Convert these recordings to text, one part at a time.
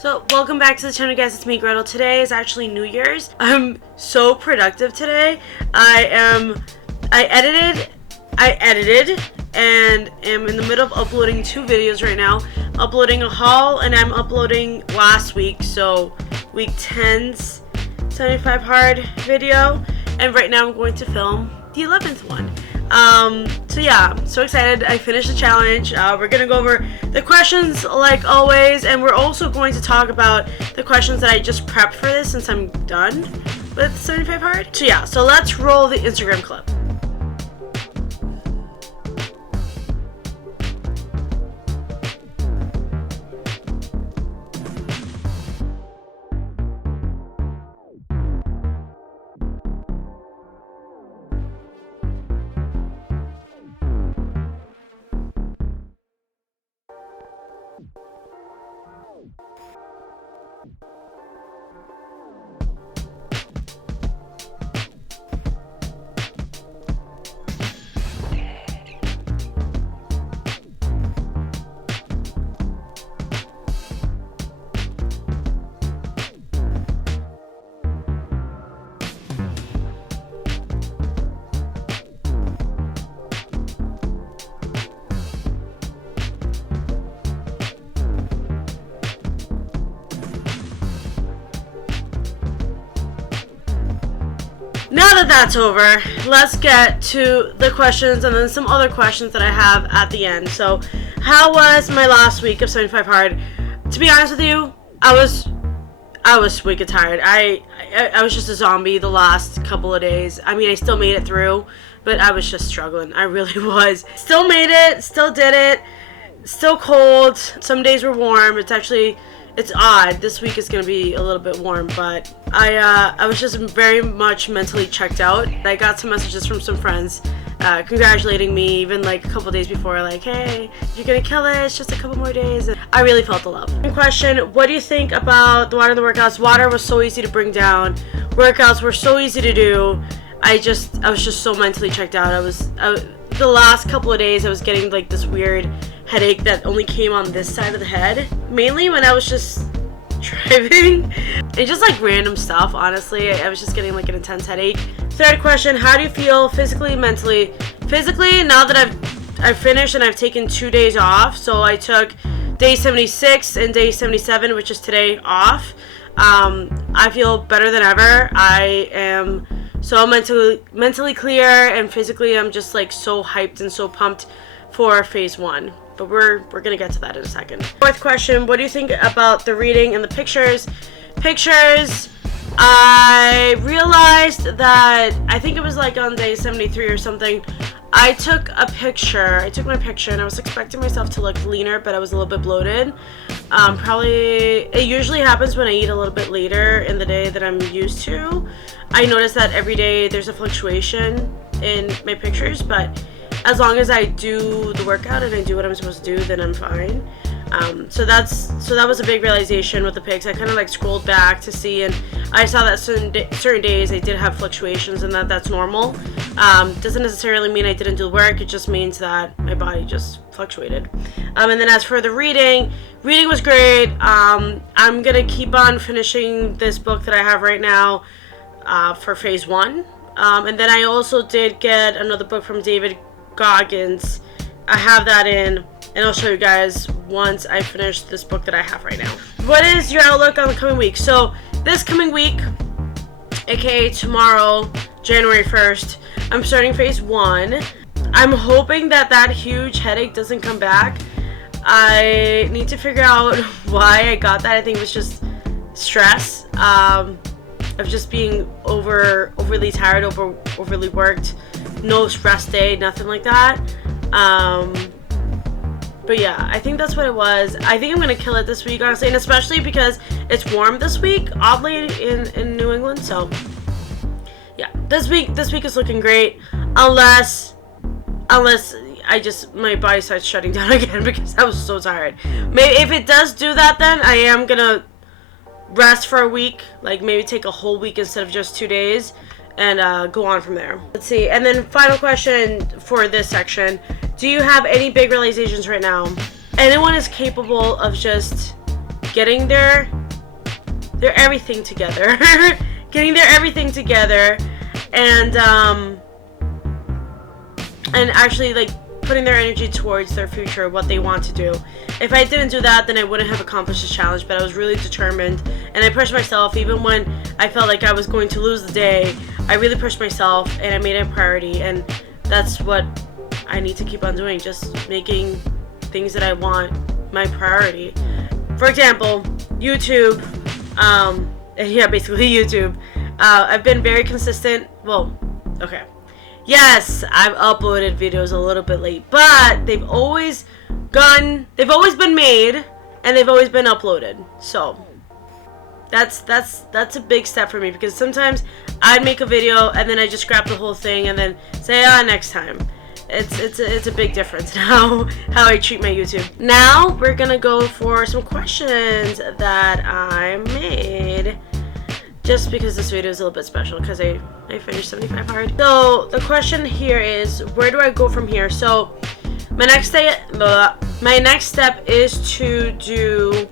So, welcome back to the channel, guys. It's me, Gretel. Today is actually New Year's. I'm so productive today. I edited and am in the middle of uploading 2 videos right now. Uploading a haul, and I'm uploading last week, so week 10's 75 hard video. And right now I'm going to film the 11th one. So yeah, I'm so excited. I finished the challenge. We're gonna go over the questions like always, and we're also going to talk about the questions that I just prepped for this since I'm done with 75 hard. So yeah, so let's roll the Instagram clip. Now that that's over, let's get to the questions and then some other questions that I have at the end. So, how was my last week of 75 hard? To be honest with you, I was wicked tired. I was just a zombie the last couple of days. I mean, I still made it through, but I was just struggling. I really was. Still made it, still did it, still cold. Some days were warm. It's odd. This week is going to be a little bit warm, but I was just very much mentally checked out. I got some messages from some friends congratulating me even like a couple days before, like, hey, you're going to kill it. It's just a couple more days. And I really felt the love. Question, what do you think about the water and the workouts? Water was so easy to bring down. Workouts were so easy to do. I was just so mentally checked out. The last couple of days I was getting like this weird headache that only came on this side of the head, mainly when I was just driving and just like random stuff. Honestly, I was just getting like an intense headache. Third question, how do you feel physically, mentally? Physically, now that I've finished and I've taken 2 days off, so I took day 76 and day 77, which is today, off. I feel better than ever. I am so mentally clear, and physically I'm just like so hyped and so pumped for phase 1. But we're gonna get to that in a second. Fourth question, what do you think about the reading and the pictures? I realized that, I think it was like on day 73 or something, I took my picture and I was expecting myself to look leaner, but I was a little bit bloated. It usually happens when I eat a little bit later in the day than I'm used to. I notice that every day there's a fluctuation in my pictures, but as long as I do the workout and I do what I'm supposed to do, then I'm fine. So that was a big realization with the pics. I kind of like scrolled back to see, and I saw that certain days I did have fluctuations, and that's normal. Doesn't necessarily mean I didn't do the work. It just means that my body just fluctuated. And then as for the reading was great. I'm gonna keep on finishing this book that I have right now for phase 1. And then I also did get another book from David Goggins. I have that in, and I'll show you guys once I finish this book that I have right now. What is your outlook on the coming week? So this coming week, aka tomorrow, January 1st, I'm starting phase 1. I'm hoping that huge headache doesn't come back. I need to figure out why I got that. I think it was just stress of just being overly tired, overly worked. No rest day, nothing like that. But yeah, I think that's what it was. I think I'm gonna kill it this week, honestly, and especially because it's warm this week, oddly, in New England. So yeah, this week is looking great, unless my body starts shutting down again because I was so tired. Maybe if it does do that, then I am gonna rest for a week, like maybe take a whole week instead of just 2 days, and go on from there. Let's see. And then final question for this section. Do you have any big realizations right now? Anyone is capable of just getting their everything together. Getting their everything together, and actually like putting their energy towards their future, what they want to do. If I didn't do that, then I wouldn't have accomplished this challenge, but I was really determined, and I pushed myself even when I felt like I was going to lose the day. I really pushed myself, and I made it a priority, and that's what I need to keep on doing, just making things that I want my priority. For example, YouTube, basically YouTube. I've been very consistent. Well, okay. Yes, I've uploaded videos a little bit late, but they've always been made, and they've always been uploaded. So that's a big step for me, because sometimes I'd make a video and then I just scrap the whole thing and then say, next time. It's a big difference now how I treat my YouTube. Now we're gonna go for some questions that I made, just because this video is a little bit special, because I finished 75 hard. So the question here is, where do I go from here? So my next step is to do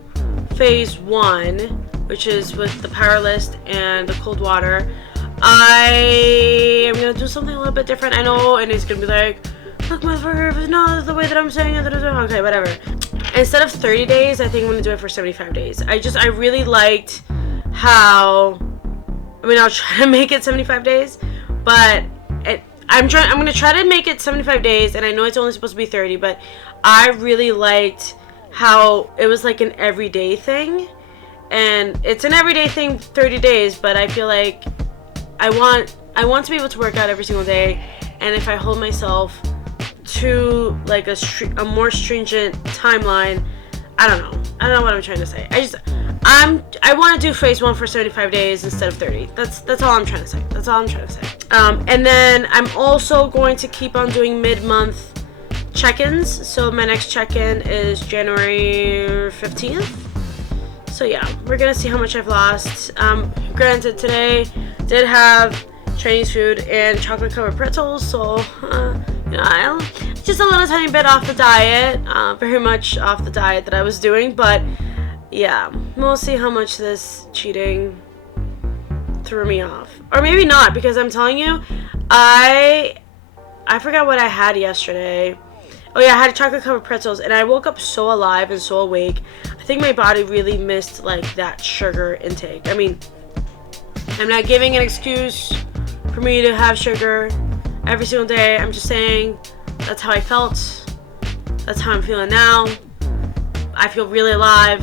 phase 1, which is with the power list and the cold water. I am gonna do something a little bit different, I know, and it's gonna be like, look, motherfucker, it's not the way that I'm saying it. Okay, whatever. Instead of 30 days, I think I'm gonna do it for 75 days. I really liked how, I'll try to make it 75 days, but I'm gonna try to make it 75 days, and I know it's only supposed to be 30, but I really liked how it was like an everyday thing, and it's an everyday thing, 30 days, but I feel like I want to be able to work out every single day, and if I hold myself to like a more stringent timeline, I don't know what I'm trying to say. I want to do phase 1 for 75 days instead of 30. That's all I'm trying to say. And then I'm also going to keep on doing mid-month check-ins. So my next check-in is January 15th. So yeah, we're gonna see how much I've lost. Granted, today did have Chinese food and chocolate covered pretzels, so I'm just a little tiny bit off the diet, very much off the diet that I was doing, but yeah, we'll see how much this cheating threw me off, or maybe not, because I'm telling you, I forgot what I had yesterday. Oh yeah, I had chocolate covered pretzels, and I woke up so alive and so awake. I think my body really missed like that sugar intake. I mean, I'm not giving an excuse for me to have sugar every single day. I'm just saying that's how I felt. That's how I'm feeling now. I feel really alive.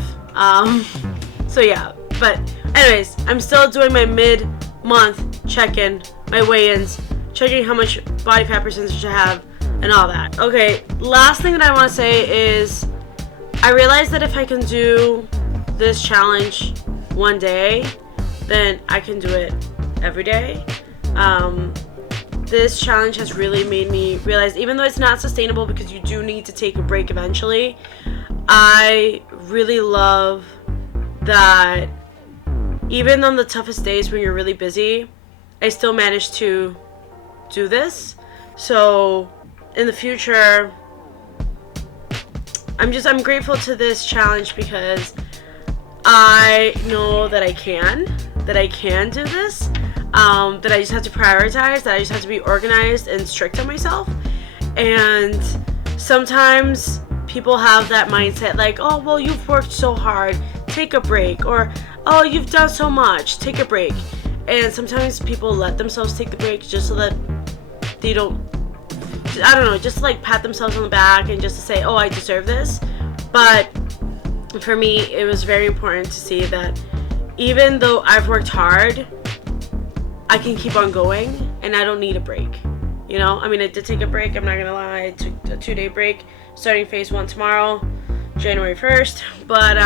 So yeah, but anyways, I'm still doing my mid-month check-in, my weigh-ins, checking how much body fat percentage I have and all that. Okay, last thing that I want to say is I realized that if I can do this challenge one day, then I can do it every day. This challenge has really made me realize, even though it's not sustainable because you do need to take a break eventually, I really love that even on the toughest days when you're really busy, I still manage to do this. So in the future, I'm grateful to this challenge because I know that I can do this, that I just have to prioritize, that I just have to be organized and strict on myself. And sometimes people have that mindset like, oh, well, you've worked so hard, take a break, or oh, you've done so much, take a break. And sometimes people let themselves take the break just so that they don't, I don't know, just to like pat themselves on the back and just to say, oh, I deserve this. But for me, it was very important to see that even though I've worked hard, I can keep on going and I don't need a break. You know, I mean, I did take a break, I'm not gonna lie. I took a 2-day break, starting phase 1 tomorrow, January 1st. But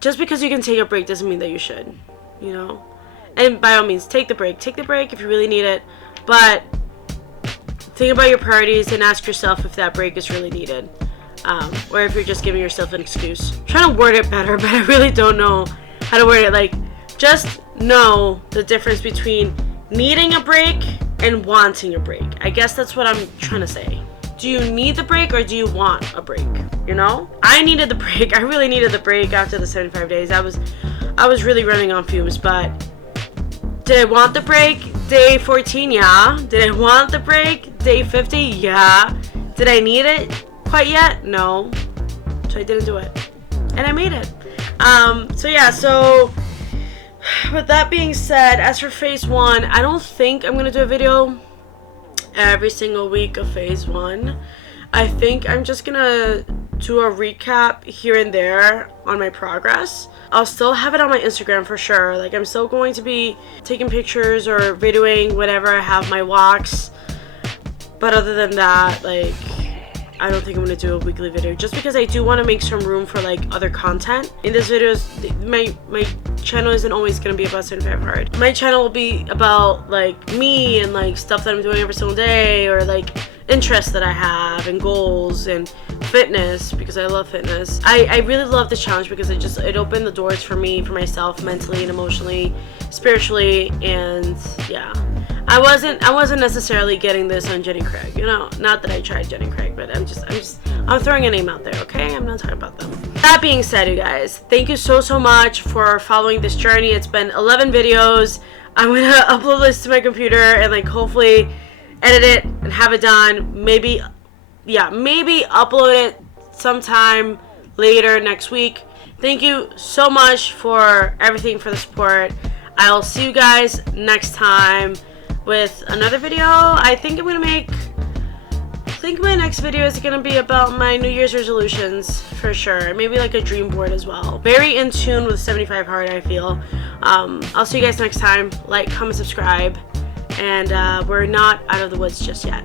just because you can take a break doesn't mean that you should, you know? And by all means, take the break. Take the break if you really need it. But think about your priorities and ask yourself if that break is really needed. Or if you're just giving yourself an excuse. I'm trying to word it better, but I really don't know how to word it. Like, just know the difference between needing a break and wanting a break. I guess that's what I'm trying to say. do you need the break or do you want a break? You know? I needed the break. I really needed the break after the 75 days. I was really running on fumes, but did I want the break? Day 14, yeah. Did I want the break? Day 50, yeah. Did I need it quite yet? No. So I didn't do it. And I made it. So with that being said, as for phase 1, I don't think I'm going to do a video every single week of phase 1. I think I'm just going to do a recap here and there on my progress. I'll still have it on my Instagram for sure. Like, I'm still going to be taking pictures or videoing whenever I have my walks. But other than that, like, I don't think I'm going to do a weekly video, just because I do want to make some room for like other content. In this videos, my channel isn't always going to be about 75 hard. My channel will be about like me and like stuff that I'm doing every single day, or like interests that I have and goals and fitness, because I love fitness. I really love this challenge because it opened the doors for me, for myself, mentally and emotionally, spiritually, and yeah. I wasn't necessarily getting this on Jenny Craig, you know. Not that I tried Jenny Craig, but I'm throwing a name out there, okay? I'm not talking about them. That being said, you guys, thank you so much for following this journey. It's been 11 videos. I'm gonna upload this to my computer and like hopefully edit it and have it done. Maybe upload it sometime later next week. Thank you so much for everything, for the support. I'll see you guys next time with another video. I think my next video is gonna be about my New Year's resolutions for sure. Maybe like a dream board as well. Very in tune with 75 hard, I feel. I'll see you guys next time. Like, comment, subscribe, and we're not out of the woods just yet.